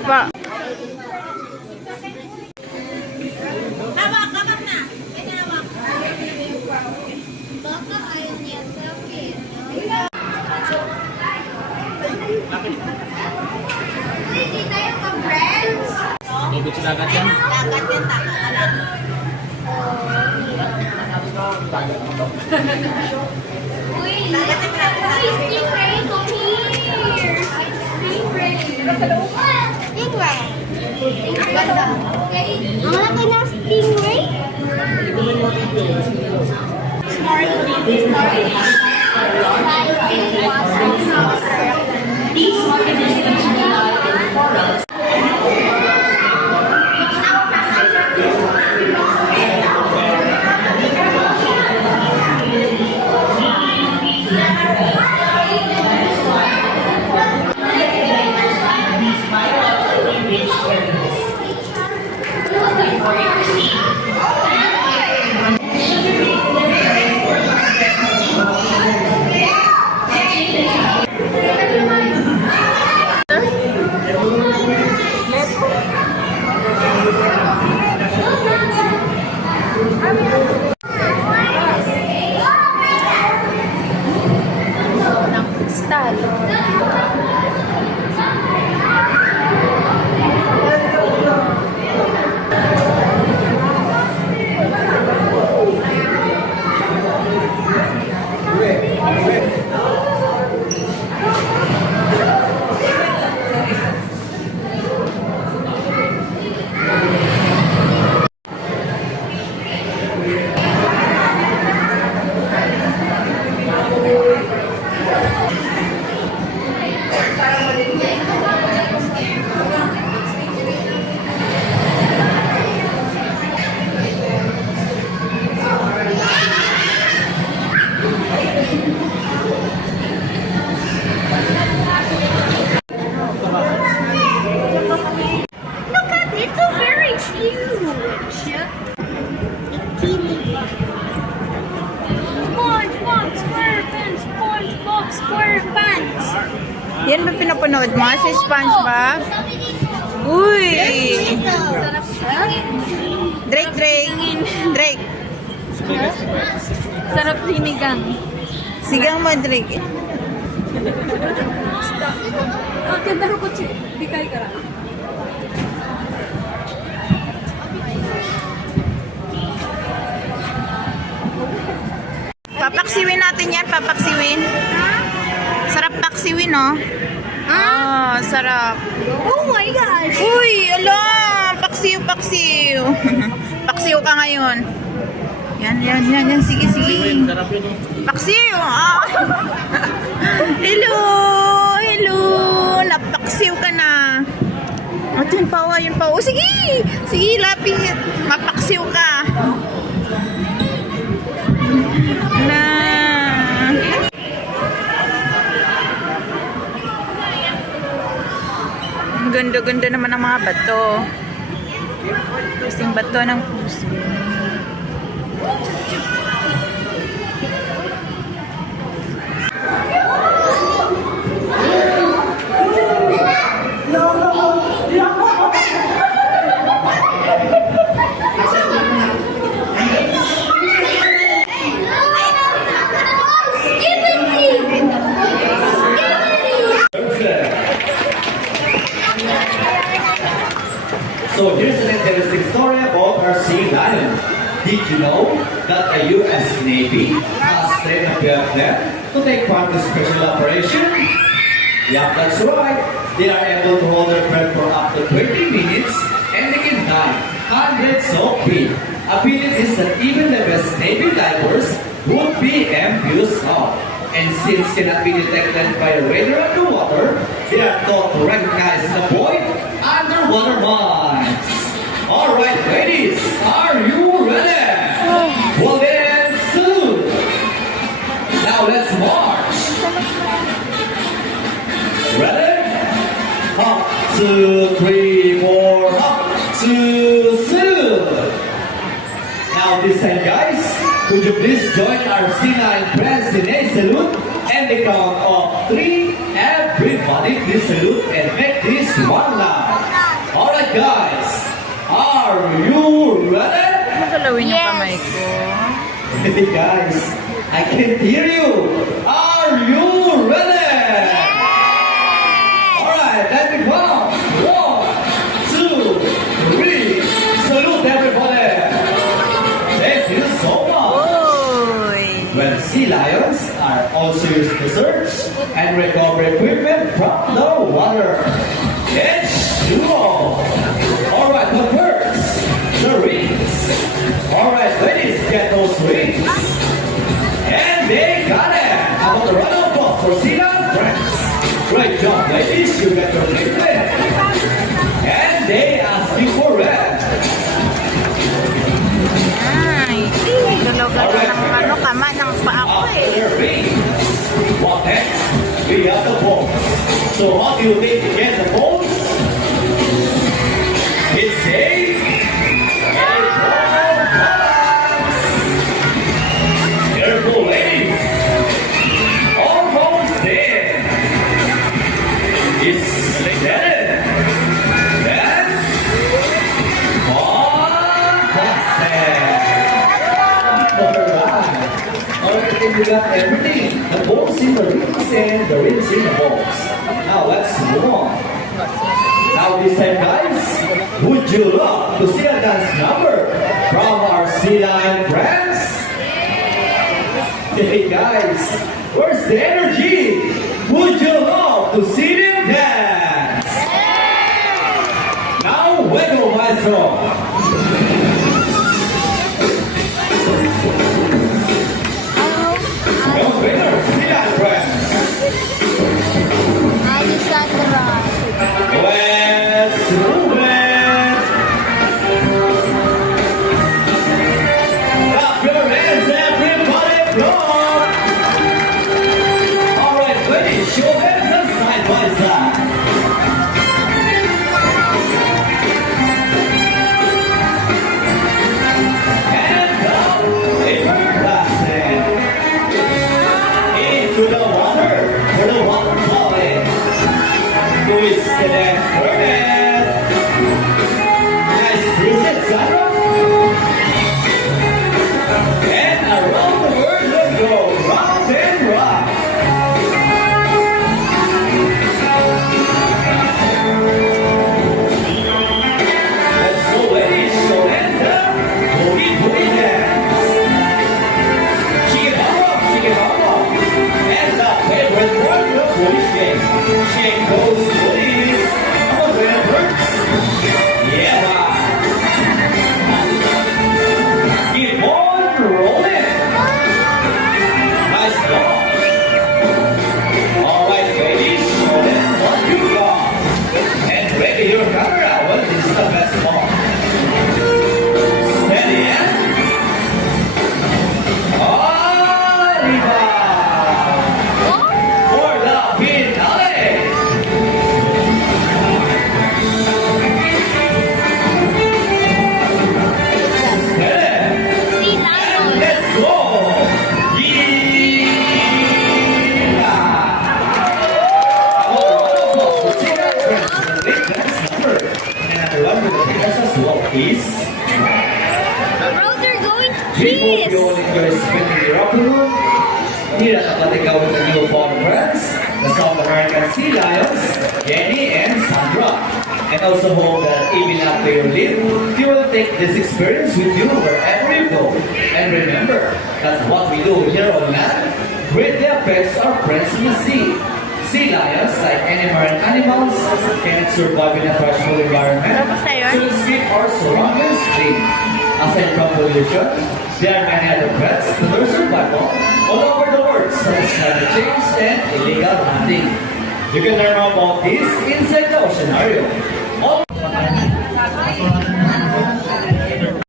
Pa. Hawak na. Hawak. Baka ayaw niya sa akin. Hindi tayo ka-friends. Ibig sa dagat yan? Dagat yan, takalan. Uy, stingray, come here. Stingray. Stingray. Ang ganda. Ang laki ng stingray. These organisms rely on corals. Yan ba pinapanood mo? Si SpongeBob? Uy! Drake. Sarap sinigang. Sigang mo, Drake. Papaksiwin natin yan, papaksiwin. Sarap paksiwin, no? Ah, sarap. Oh my gosh! Uy, ala! Paksiw. Paksiw ka ngayon. Yan. Sige. Paksiw! Ah. Hello! Napaksiw ka na. At yun pa. Oh, sige, lapit. Mapaksiw ka. Na. Ang ganda-ganda naman ng mga bato. Kasing bato ng puso. So here's an interesting story about our sea lion. Did you know that a U.S. Navy has trained a pair of them to take part in special operation? Yeah, that's right. They are able to hold their breath for up to 20 minutes and they can dive hundreds of feet. Abilities that even the best Navy divers would be envious of. And since cannot be detected by a radar underwater, they are taught to recognize the void underwater mines. Alright, ladies, are you ready? Well then, salute! Now let's march! Ready? Up, 2, 3, 4, up, 2, salute! Now this time, guys, could you please join our C9 friends in a salute and the count of 3, everybody please salute and make this one loud. Alright guys, are you ready? Magalawin yung Yes. kamay ko. Hey guys, I can't hear you. Are you ready? Alright, let me count. 1, 2, 3. Salute everybody. Thank you so much. Uy! When sea lions are also used to search and recover equipment from the water. H2O. Alright, the birds, the rings. Alright, ladies, get those rings. And they got it. How about the round of applause for sea lion friends? Great job, ladies, you got your equipment. And they ask you for red. Ay, galaw-galaw ng ano, kama ng paa ko After eh. the rings, what next? We have the balls. So how do you think to get the balls? It's a ball balance. Careful, ladies. Almost there. It's dead. Then, Alright, then you got everything. The balls in the rings and the rings in the balls. Now let's move on. Now this time guys, would you love to see a dance number from our sea lion friends? Hey guys, where's the energy? Would you love to see them dance? Now wiggle maestro. Young winners, sea lion friends. Alessandra. Let's move it. Clap your hands, everybody, blow. All right, ladies, show hands side by side. And up, everlasting. Into the water, for the water falling. Twisted and curved. Nice twisted, Sandra. And around the world we go, round and round. Let's go, ladies, show hands up. Boogie, boogie dance. Shake it up, shake it up. And the favorite part of the boogie shake. Shake those booties. Come on, Greta Birds. Yeah, man. Keep on rolling. Nice job. All right, ladies, show them what you got. And ready your camera when this is the best part. Steady and arriba. For the finale. Steady. Sea lion. Let's go! Yeah! And everyone with the fingers as well, please. Bro, they're going to We hope kiss. you all enjoy spending your afternoon here at Atletico with the new bond friends, the South American Sea Lions, Jenny and Sandra. And also hope that even after you leave, you will take this experience with you wherever you go. And remember that what we do here on land greatly affects our friends in the sea. Sea lions, like any marine animals, cannot survive in a threshold environment. So to keep our surroundings clean. Aside from pollution, there are many other threats to their survival all over the world, such as climate change and illegal hunting. You can learn more about this inside the oceanarium. All